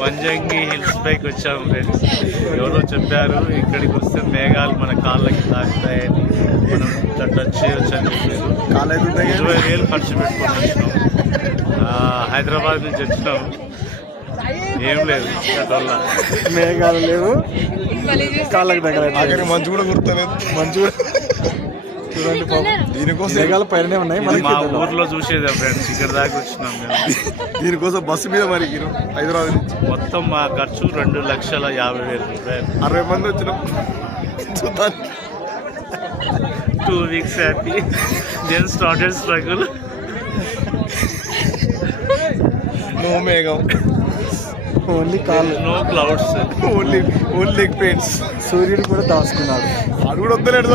Vanjangi hills పైకి వచ్చాము friends. ఎవరో చెప్పారు ఇక్కడికి వస్తే మేఘాలు మన కాళ్ళకి తాకుతాయని, మనం ఇట్లా టచ్ చేయొచ్చు అని చెప్పారు. 20,000 ఖర్చు పెట్టుకొని వచ్చినాం. హైదరాబాద్ నుంచి వచ్చినాం. ఏం లేదు, మేఘాలు లేవు, కాళ్ళకి దగ్గర మంచు కూడా గుర్తలేదు. మంచు చూడండి దీనికోసం మేఘాలు పైన ఉన్నాయి. మా ఊర్లో చూసేదా ఫ్రెండ్స్, ఇక్కడ దాకా వచ్చినాం మేము. దీనికోసం బస్సు మీద మరి హైదరాబాద్ నుంచి మొత్తం మా ఖర్చు 2,50,000 రూపాయలు. 60 మంది వచ్చినాం. 2 weeks happy, then started struggle. No మేఘం, ఓన్లీ కాళ్ళు, no clouds, only leg pains. సూర్యుడు కూడా దాచుకున్నాడు, అది కూడా వద్దలేడు.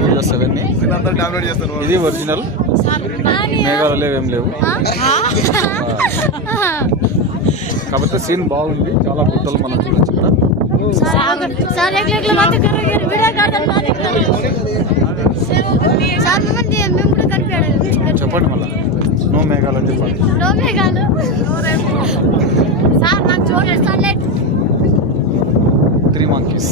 వీడియోస్ అవన్నీ ఇది ఒరిజినల్, మేఘాలు లేవు, ఏం లేవు. కాకపోతే సీన్ బాగుంది, చాలా గుట్టలు మనం చూడొచ్చు ఇక్కడ. చెప్పండి మళ్ళీ, నో మేఘాలు అని చెప్పండి. 3 monkeys.